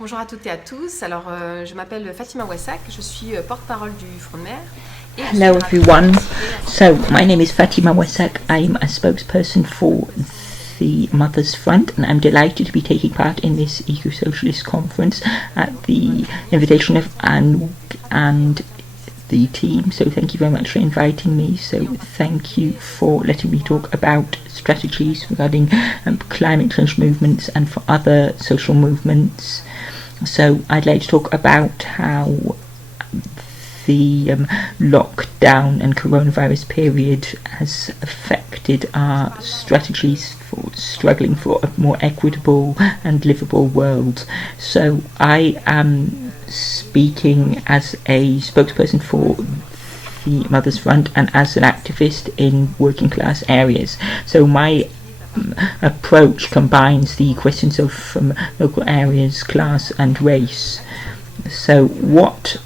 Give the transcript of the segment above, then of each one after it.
Bonjour à toutes et à tous. Alors, je m'appelle Fatima Ouassak, je suis porte-parole du Front de Mer. Hello everyone. So my name is Fatima Ouassak. I'm a spokesperson for the Mothers Front, and I'm delighted to be taking part in this Ecosocialist conference at the invitation of Anouk and the team. So thank you very much for inviting me. So thank you for letting me talk about strategies regarding climate change movements and for other social movements. So I'd like to talk about how the lockdown and coronavirus period has affected our strategies for struggling for a more equitable and livable world. So I am speaking as a spokesperson for the Mothers Front and as an activist in working class areas. So my approach combines the questions of local areas, class and race. So what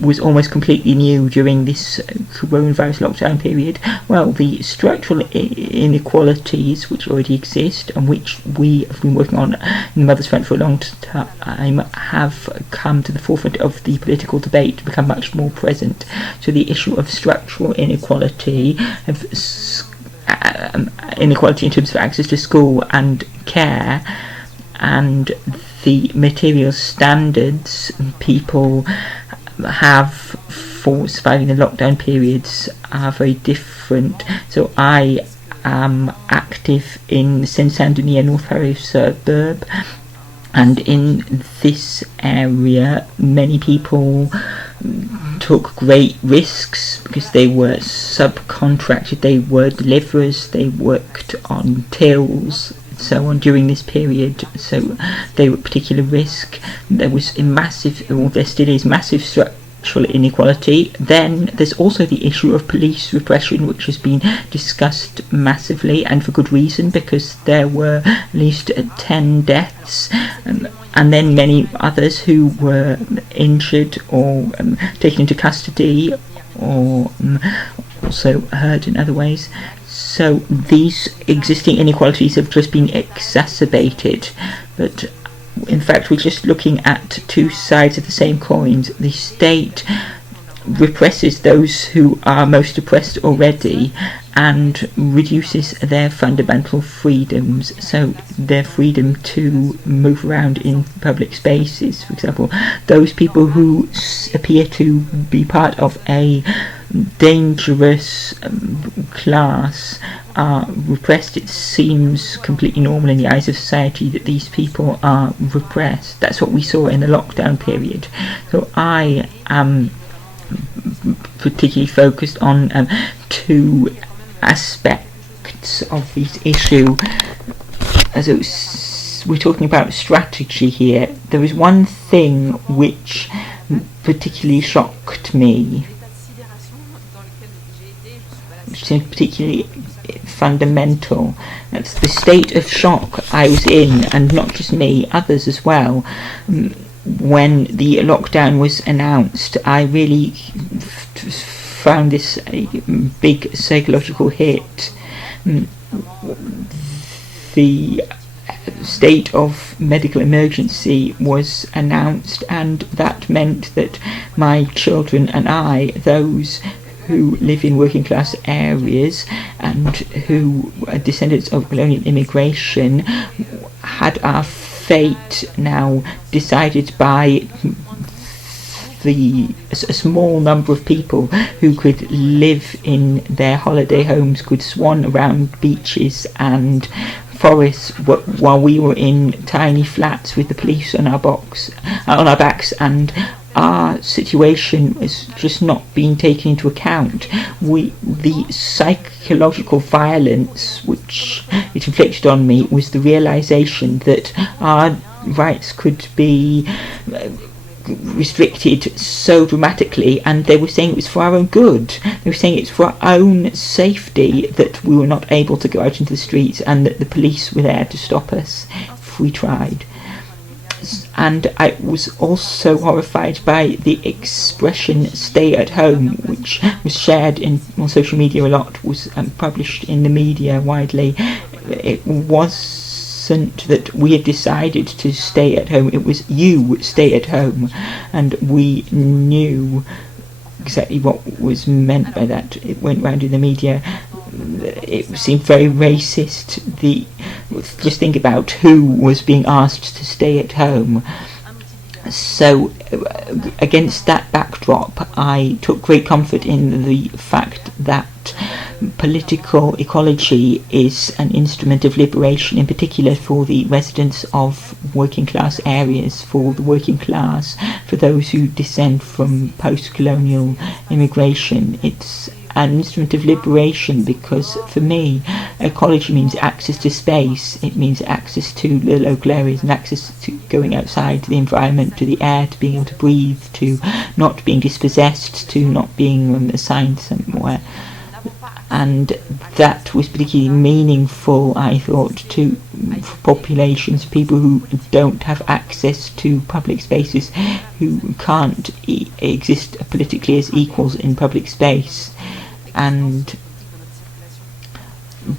was almost completely new during this coronavirus lockdown period? Well, the structural inequalities which already exist and which we have been working on in the Mothers Front for a long time have come to the forefront of the political debate, to become much more present. So the issue of structural inequality, inequality in terms of access to school and care, and the material standards people have for surviving the lockdown periods are very different. So I am active in the Saint-Saint-Denis and North Paris suburb, and in this area many people took great risks because they were subcontracted, they were deliverers, they worked on tills, so on during this period, so they were at particular risk. There was there still is massive structural inequality. Then there's also the issue of police repression, which has been discussed massively, and for good reason, because there were at least 10 deaths and then many others who were injured or taken into custody or also hurt in other ways. So these existing inequalities have just been exacerbated, but in fact we're just looking at two sides of the same coin. The state represses those who are most oppressed already and reduces their fundamental freedoms, so their freedom to move around in public spaces. For example, those people who appear to be part of a dangerous class are repressed. It seems completely normal in the eyes of society that these people are repressed. That's what we saw in the lockdown period. So I am particularly focused on two aspects of this issue. As we're talking about strategy here, there is one thing which particularly shocked me, which seemed particularly fundamental. That's the state of shock I was in, and not just me, others as well. When the lockdown was announced, I really found this a big psychological hit. The state of medical emergency was announced, and that meant that my children and I, those who live in working class areas and who are descendants of colonial immigration, had our fate now decided by a small number of people who could live in their holiday homes, could swan around beaches and forests, while we were in tiny flats with the police on our backs, and our situation was just not being taken into account. The psychological violence which it inflicted on me was the realization that our rights could be restricted so dramatically, and they were saying it was for our own good. They were saying it's for our own safety that we were not able to go out into the streets, and that the police were there to stop us if we tried. And I was also horrified by the expression "stay at home," which was shared on social media a lot, was published in the media widely. It was wasn't that we had decided to stay at home, it was you stay at home, and we knew exactly what was meant by that. It went round in the media. It seemed very racist. Just think about who was being asked to stay at home. So against that backdrop, I took great comfort in the fact that political ecology is an instrument of liberation, in particular for the residents of working class areas, for the working class, for those who descend from post-colonial immigration. It's an instrument of liberation because, for me, ecology means access to space. It means access to the local areas and access to going outside, to the environment, to the air, to being able to breathe, to not being dispossessed, to not being assigned somewhere. And that was particularly meaningful, I thought, to populations, people who don't have access to public spaces, who can't exist politically as equals in public space, and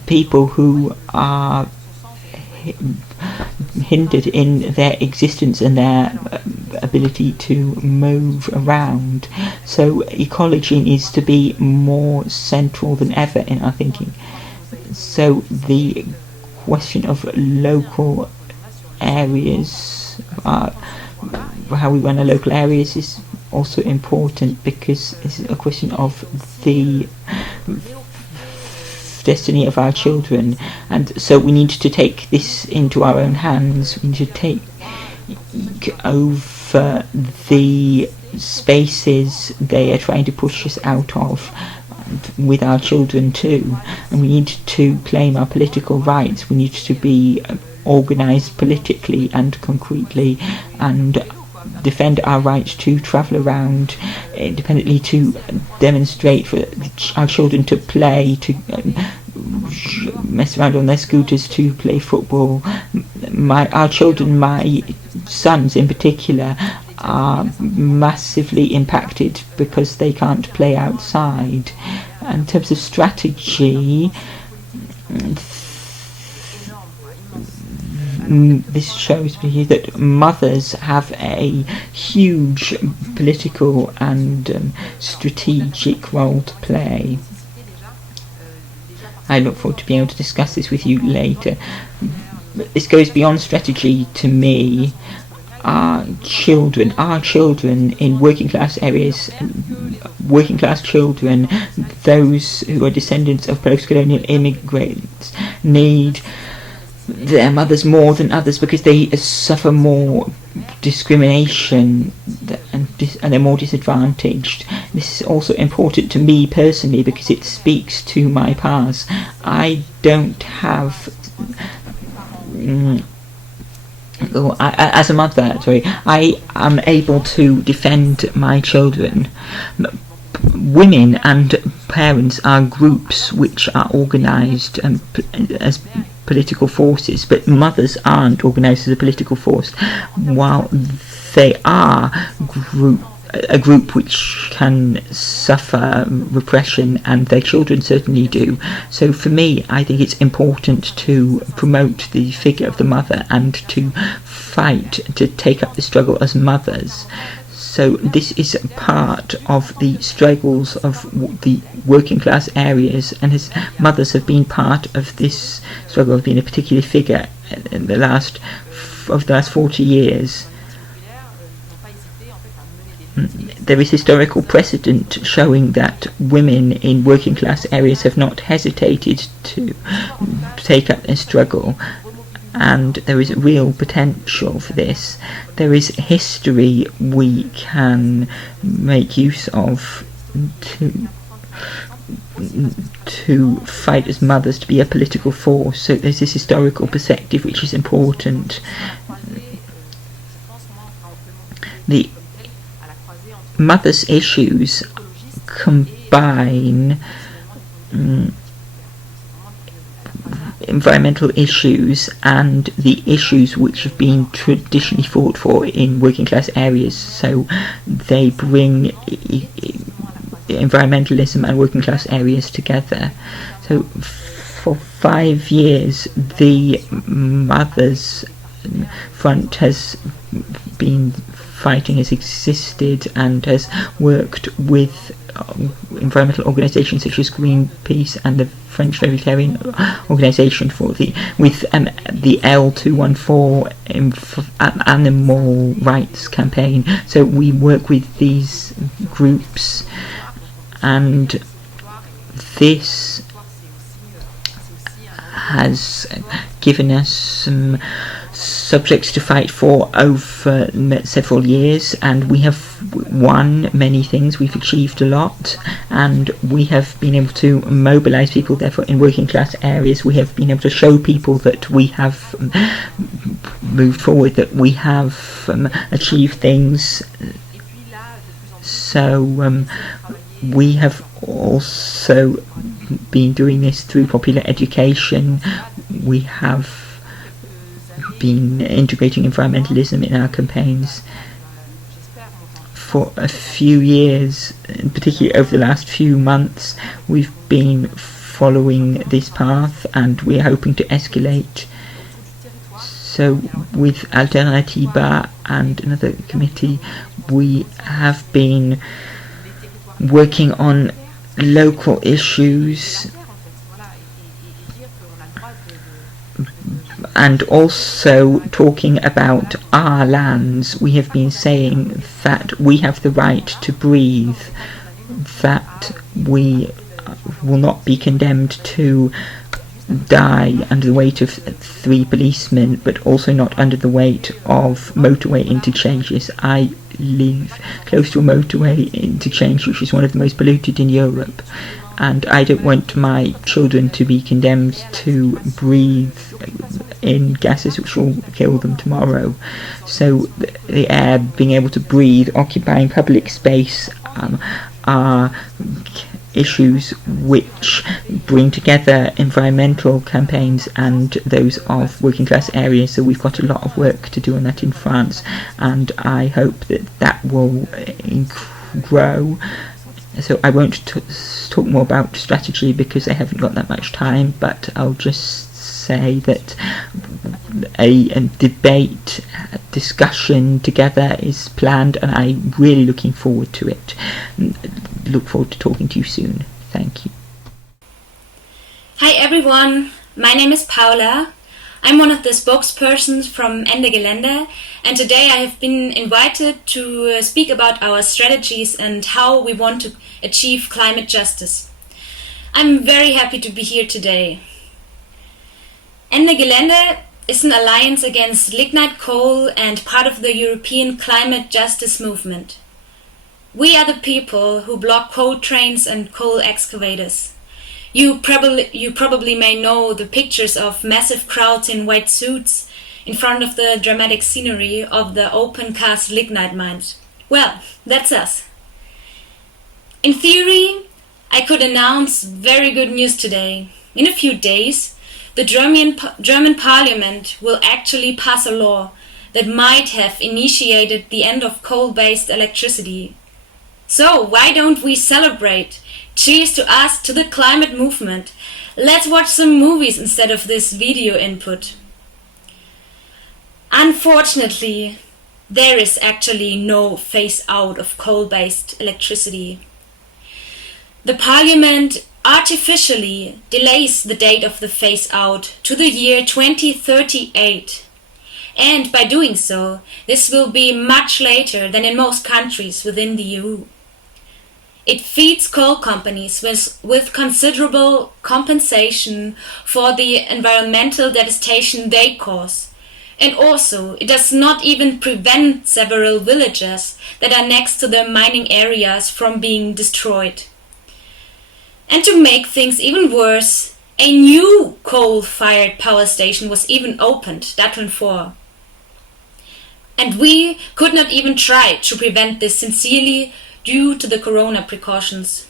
people who are hindered in their existence and their ability to move around. So ecology needs to be more central than ever in our thinking. So the question of local areas, how we run our local areas, is also important because it's a question of the destiny of our children, and so we need to take this into our own hands. We need to take over the spaces they are trying to push us out of with our children too, and we need to claim our political rights. We need to be organised politically and concretely and defend our right to travel around independently, to demonstrate for our children to play, to mess around on their scooters, to play football. Our children, my sons in particular, are massively impacted because they can't play outside. And in terms of strategy, this shows me that mothers have a huge political and strategic role to play. I look forward to being able to discuss this with you later. But this goes beyond strategy to me. Our children in working class areas, working class children, those who are descendants of post-colonial immigrants, need their mothers more than others because they suffer more discrimination and they're more disadvantaged. This is also important to me personally because it speaks to my past. I don't have as a mother, I am able to defend my children. Women and parents are groups which are organised as political forces, but mothers aren't organised as a political force, while they are a group which can suffer repression, and their children certainly do. So for me, I think it's important to promote the figure of the mother and to fight to take up the struggle as mothers. So this is part of the struggles of the working class areas, and his mothers have been part of this struggle, have been a particular figure in the last 40 years. There is historical precedent showing that women in working class areas have not hesitated to take up this struggle, and there is real potential for this. There is history we can make use of to fight as mothers, to be a political force. So there's this historical perspective which is important. The mothers' issues combine environmental issues and the issues which have been traditionally fought for in working class areas. So they bring environmentalism and working class areas together. So for 5 years, the Mothers Front has been fighting, has existed, and has worked with environmental organisations such as Greenpeace and the French Vegetarian Organisation with the L214 animal rights campaign. So we work with these groups, and this has given us some subjects to fight for over several years, and we have won many things. We've achieved a lot, and we have been able to mobilise people, therefore, in working class areas. We have been able to show people that we have moved forward, that we have achieved things. So we have also been doing this through popular education. We have been integrating environmentalism in our campaigns for a few years, particularly over the last few months. We've been following this path, and we're hoping to escalate. So with Alternativa and another committee, we have been working on local issues and also talking about our lands. We have been saying that we have the right to breathe, that we will not be condemned to die under the weight of 3 policemen, but also not under the weight of motorway interchanges. I live close to a motorway interchange, which is one of the most polluted in Europe, and I don't want my children to be condemned to breathe in gases which will kill them tomorrow. So the air, being able to breathe, occupying public space are issues which bring together environmental campaigns and those of working class areas. So we've got a lot of work to do on that in France, and I hope that will grow. So I won't talk more about strategy because I haven't got that much time, but I'll just say that a debate, discussion together is planned, and I'm really looking forward to it. Look forward to talking to you soon. Thank you. Hi everyone, my name is Paula. I'm one of the spokespersons from Ende Gelände, and today I have been invited to speak about our strategies and how we want to achieve climate justice. I'm very happy to be here today. Ende Gelände is an alliance against lignite coal and part of the European climate justice movement. We are the people who block coal trains and coal excavators. You probably may know the pictures of massive crowds in white suits in front of the dramatic scenery of the open-cast lignite mines. Well, that's us. In theory, I could announce very good news today. In a few days, the German parliament will actually pass a law that might have initiated the end of coal-based electricity. So why don't we celebrate? Cheers to us, to the climate movement. Let's watch some movies instead of this video input. Unfortunately, there is actually no phase out of coal-based electricity. The parliament artificially delays the date of the phase out to the year 2038. And by doing so, this will be much later than in most countries within the EU. It feeds coal companies with considerable compensation for the environmental devastation they cause. And also, it does not even prevent several villages that are next to the mining areas from being destroyed. And to make things even worse, a new coal-fired power station was even opened, Datteln 4. And we could not even try to prevent this sincerely due to the corona precautions.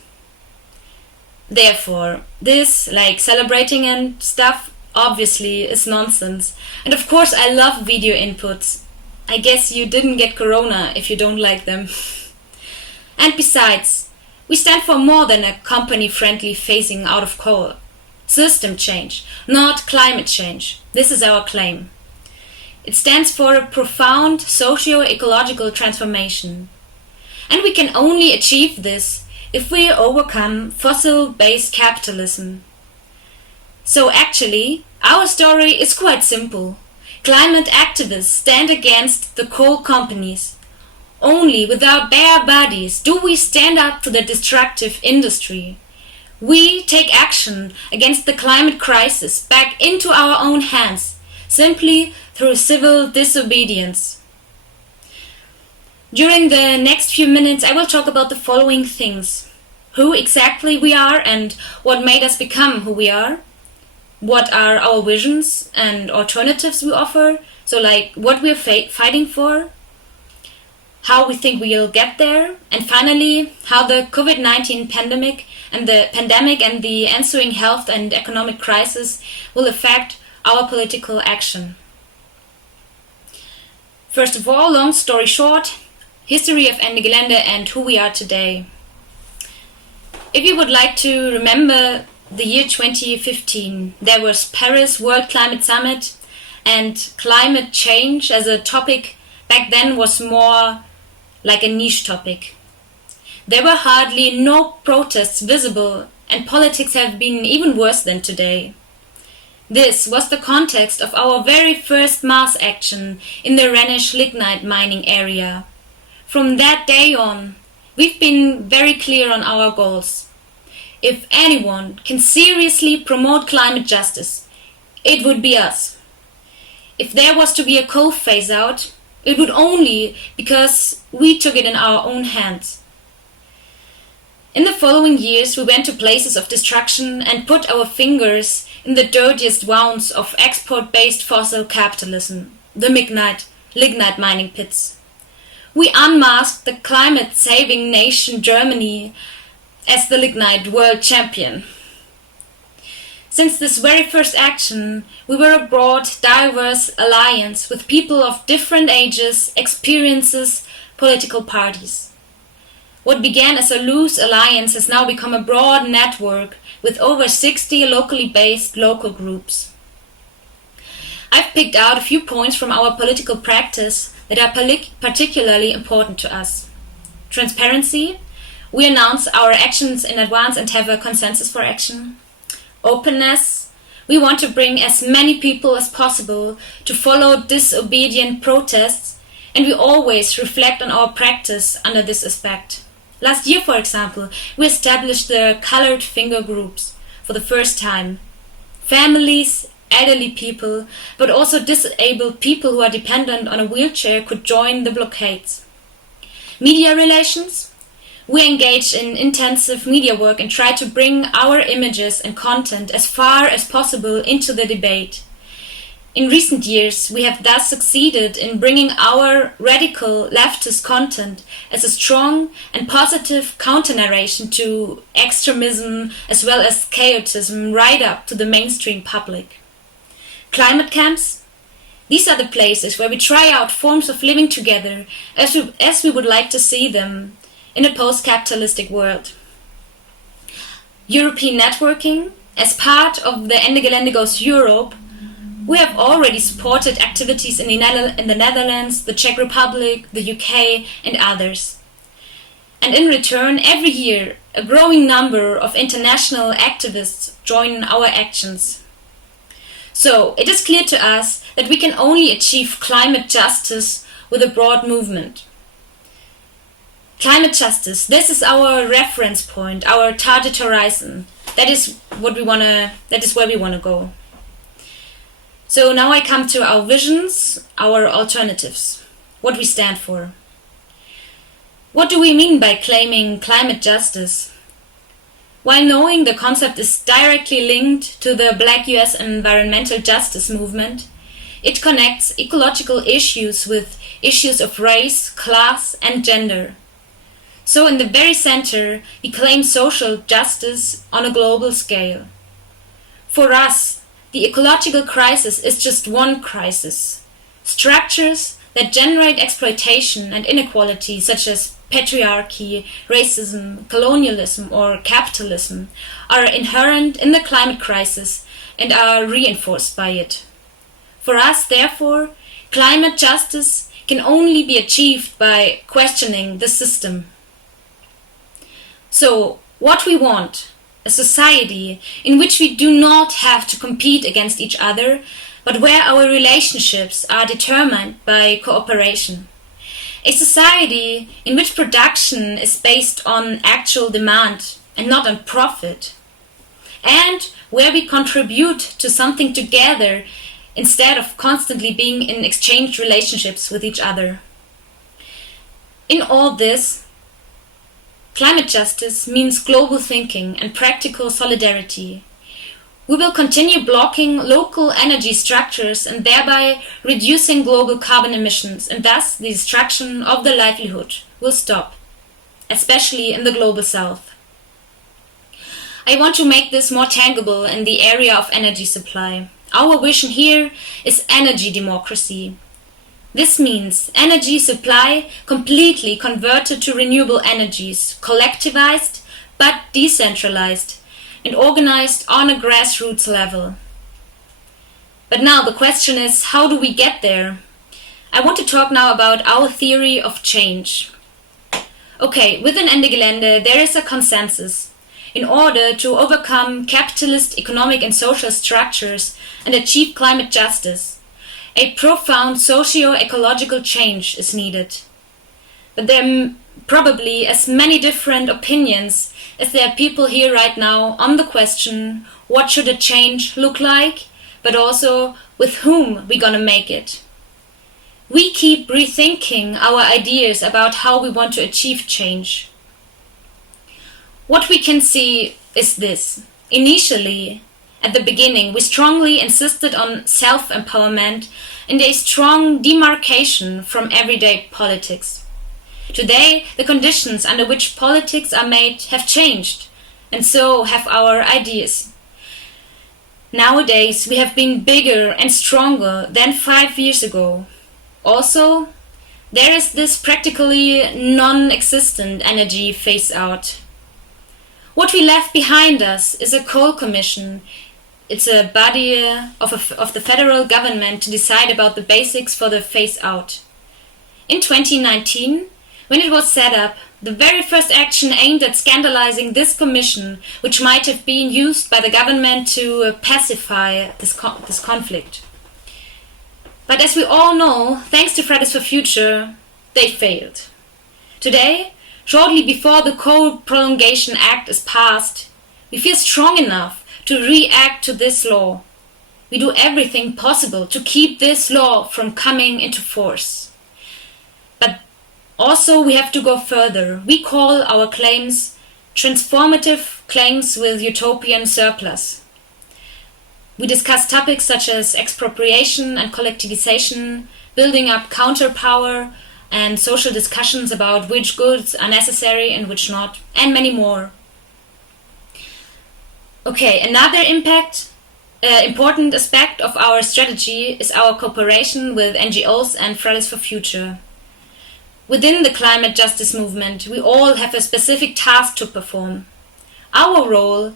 Therefore, this, like celebrating and stuff, obviously is nonsense. And of course I love video inputs. I guess you didn't get corona if you don't like them. And besides, we stand for more than a company-friendly phasing out of coal. System change, not climate change. This is our claim. It stands for a profound socio-ecological transformation. And we can only achieve this if we overcome fossil-based capitalism. So actually, our story is quite simple. Climate activists stand against the coal companies. Only with our bare bodies do we stand up to the destructive industry. We take action against the climate crisis back into our own hands, simply through civil disobedience. During the next few minutes, I will talk about the following things: who exactly we are and what made us become who we are, what are our visions and alternatives we offer, so like what we're fighting for, how we think we'll get there, and finally, how the COVID-19 pandemic and the ensuing health and economic crisis will affect our political action. First of all, long story short, history of Ende Gelände and who we are today. If you would like to remember the year 2015, there was Paris World Climate Summit, and climate change as a topic back then was more like a niche topic. There were hardly no protests visible, and politics have been even worse than today. This was the context of our very first mass action in the Rhenish lignite mining area. From that day on, we've been very clear on our goals. If anyone can seriously promote climate justice, it would be us. If there was to be a coal phase out, it would only because we took it in our own hands. In the following years, we went to places of destruction and put our fingers in the dirtiest wounds of export-based fossil capitalism, the lignite mining pits. We unmasked the climate-saving nation Germany as the lignite world champion. Since this very first action, we were a broad, diverse alliance with people of different ages, experiences, political parties. What began as a loose alliance has now become a broad network with over 60 locally based local groups. I've picked out a few points from our political practice that are particularly important to us. Transparency. We announce our actions in advance and have a consensus for action. Openness. We want to bring as many people as possible to follow disobedient protests, and we always reflect on our practice under this aspect. Last year, for example, we established the colored finger groups for the first time. Families, elderly people, but also disabled people who are dependent on a wheelchair could join the blockades. Media relations. We engage in intensive media work and try to bring our images and content as far as possible into the debate. In recent years, we have thus succeeded in bringing our radical leftist content as a strong and positive counter-narration to extremism as well as chaotism right up to the mainstream public. Climate camps. These are the places where we try out forms of living together as we would like to see them in a post-capitalistic world. European networking. As part of the Ende Gelände Goes Europe, we have already supported activities in the Netherlands, the Czech Republic, the UK, and others. And in return, every year, a growing number of international activists join our actions. So, it is clear to us that we can only achieve climate justice with a broad movement. Climate justice, this is our reference point, our target horizon. That is where we want to go. So now I come to our visions, our alternatives, what we stand for. What do we mean by claiming climate justice? While knowing the concept is directly linked to the Black US environmental justice movement, it connects ecological issues with issues of race, class, and gender. So in the very center, we claim social justice on a global scale. For us, the ecological crisis is just one crisis. Structures that generate exploitation and inequality, such as patriarchy, racism, colonialism, or capitalism are inherent in the climate crisis and are reinforced by it. For us, therefore, climate justice can only be achieved by questioning the system. So, what we want: a society in which we do not have to compete against each other, but where our relationships are determined by cooperation. A society in which production is based on actual demand and not on profit. And where we contribute to something together instead of constantly being in exchange relationships with each other. In all this, climate justice means global thinking and practical solidarity. We will continue blocking local energy structures and thereby reducing global carbon emissions, and thus the destruction of the livelihood will stop, especially in the global south. I want to make this more tangible in the area of energy supply. Our vision here is energy democracy. This means energy supply completely converted to renewable energies, collectivized but decentralized, and organized on a grassroots level. But now the question is, how do we get there? I want to talk now about our theory of change. Okay, within Ende Gelände there is a consensus. In order to overcome capitalist economic and social structures and achieve climate justice, a profound socio-ecological change is needed. But there are probably as many different opinions as there are people here right now on the question, what should a change look like, but also with whom we're gonna make it. We keep rethinking our ideas about how we want to achieve change. What we can see is this. Initially, at the beginning, we strongly insisted on self-empowerment and a strong demarcation from everyday politics. Today, the conditions under which politics are made have changed, and so have our ideas. Nowadays, we have been bigger and stronger than 5 years ago. Also, there is this practically non-existent energy phase-out. What we left behind us is a coal commission. It's a body of the federal government to decide about the basics for the phase-out. In 2019, when it was set up, the very first action aimed at scandalizing this commission, which might have been used by the government to pacify this conflict. But as we all know, thanks to Fridays for Future, they failed. Today, shortly before the Coal Prolongation Act is passed, we feel strong enough to react to this law. We do everything possible to keep this law from coming into force. But also we have to go further. We call our claims transformative claims with utopian surplus. We discuss topics such as expropriation and collectivization, building up counterpower, and social discussions about which goods are necessary and which not, and many more. Okay, another important aspect of our strategy is our cooperation with NGOs and Fridays for Future. Within the climate justice movement, we all have a specific task to perform. Our role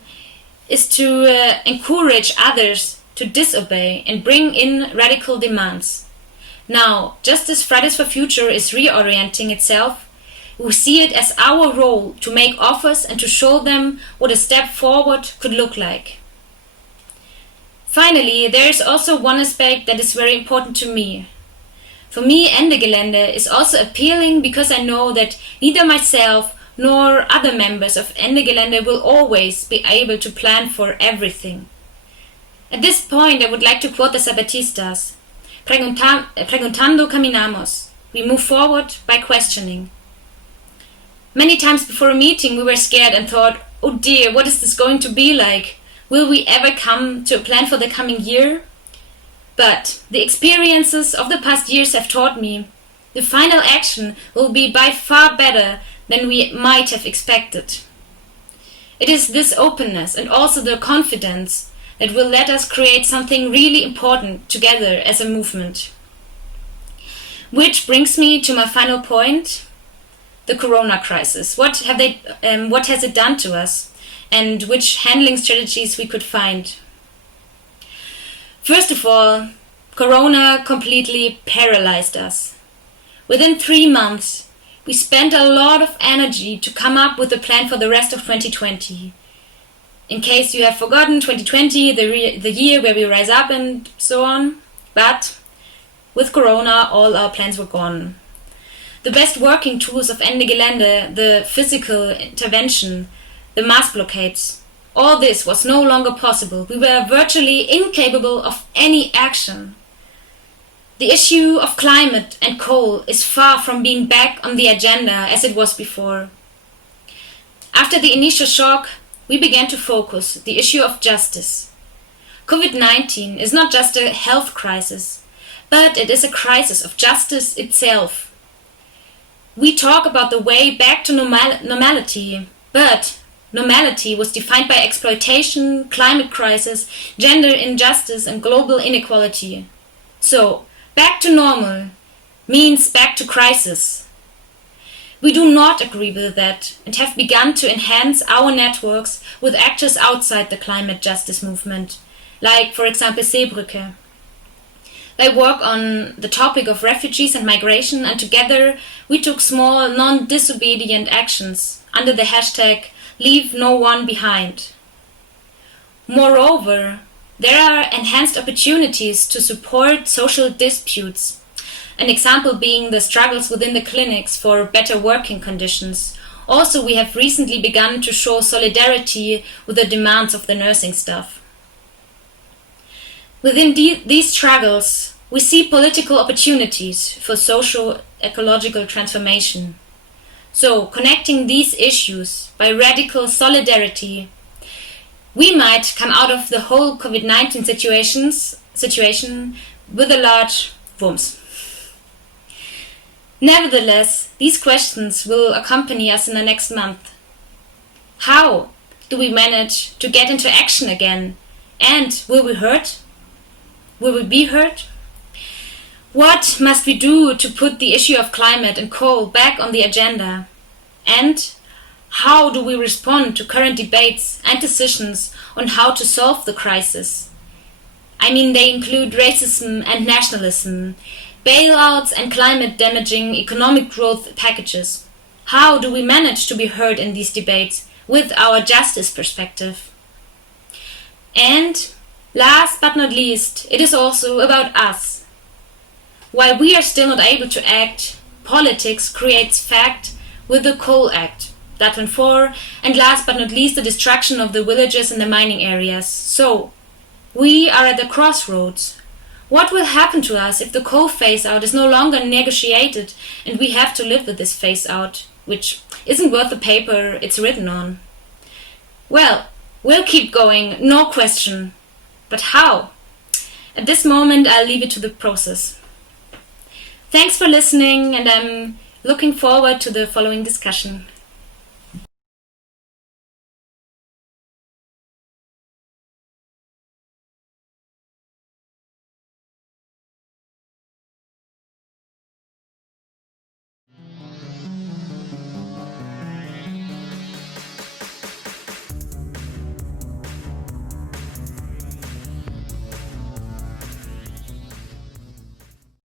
is to encourage others to disobey and bring in radical demands. Now, just as Fridays for Future is reorienting itself, we see it as our role to make offers and to show them what a step forward could look like. Finally, there is also one aspect that is very important to me. For me, Ende Gelände is also appealing because I know that neither myself nor other members of Ende Gelände will always be able to plan for everything. At this point, I would like to quote the Zapatistas. Preguntando caminamos. We move forward by questioning. Many times before a meeting we were scared and thought, oh dear, what is this going to be like? Will we ever come to a plan for the coming year? But the experiences of the past years have taught me the final action will be by far better than we might have expected. It is this openness and also the confidence that will let us create something really important together as a movement. Which brings me to my final point. the corona crisis. What has it done to us, and which handling strategies we could find? First of all, corona completely paralyzed us. Within 3 months, we spent a lot of energy to come up with a plan for the rest of 2020. In case you have forgotten, 2020, the year where we rise up and so on. But with corona, all our plans were gone. The best working tools of Ende Gelände, the physical intervention, the mass blockades, all this was no longer possible. We were virtually incapable of any action. The issue of climate and coal is far from being back on the agenda as it was before. After the initial shock, we began to focus the issue of justice. COVID-19 is not just a health crisis, but it is a crisis of justice itself. We talk about the way back to normality, but normality was defined by exploitation, climate crisis, gender injustice, and global inequality. So, back to normal means back to crisis. We do not agree with that and have begun to enhance our networks with actors outside the climate justice movement, like, for example, Seebrücke. They work on the topic of refugees and migration, and together we took small, non-disobedient actions under the hashtag Leave No One Behind. Moreover, there are enhanced opportunities to support social disputes, an example being the struggles within the clinics for better working conditions. Also, we have recently begun to show solidarity with the demands of the nursing staff. Within these struggles, we see political opportunities for socio-ecological transformation. So, connecting these issues by radical solidarity, we might come out of the whole COVID-19 situation with a large wumms. Nevertheless, these questions will accompany us in the next month. How do we manage to get into action again? And will we hurt? Will we be hurt? What must we do to put the issue of climate and coal back on the agenda? And how do we respond to current debates and decisions on how to solve the crisis? I mean, they include racism and nationalism, bailouts and climate-damaging economic growth packages. How do we manage to be heard in these debates with our justice perspective? And last but not least, it is also about us. While we are still not able to act, politics creates fact with the Coal Act, that one for, and last but not least, the destruction of the villages and the mining areas. So, we are at the crossroads. What will happen to us if the coal phase-out is no longer negotiated and we have to live with this phase-out, which isn't worth the paper it's written on? Well, we'll keep going, no question. But how? At this moment, I'll leave it to the process. Thanks for listening, and I'm looking forward to the following discussion.